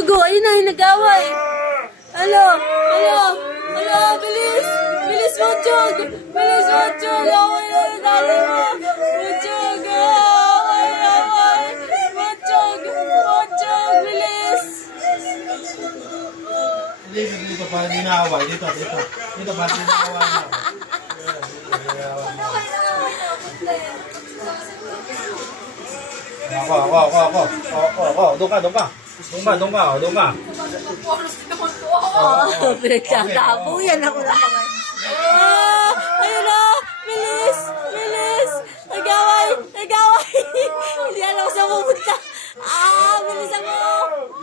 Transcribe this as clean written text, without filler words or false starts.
Tugo, ayun na, yung nag-away. Alo, alo, alo, bilis. Bilis, Mochog. Bilis, Mochog. Away na yung dali mo. Mochog, away, away. Mochog, Mochog, bilis. Dito pa, hindi naaway. Dito pa, hindi naaway na. Ako. Doon ka. Pinagtatabuyan ako ng mga... Ayun na! Bilis! Bilis! Nag-away! Hindi alam ko saan pupunta! Bilis ako!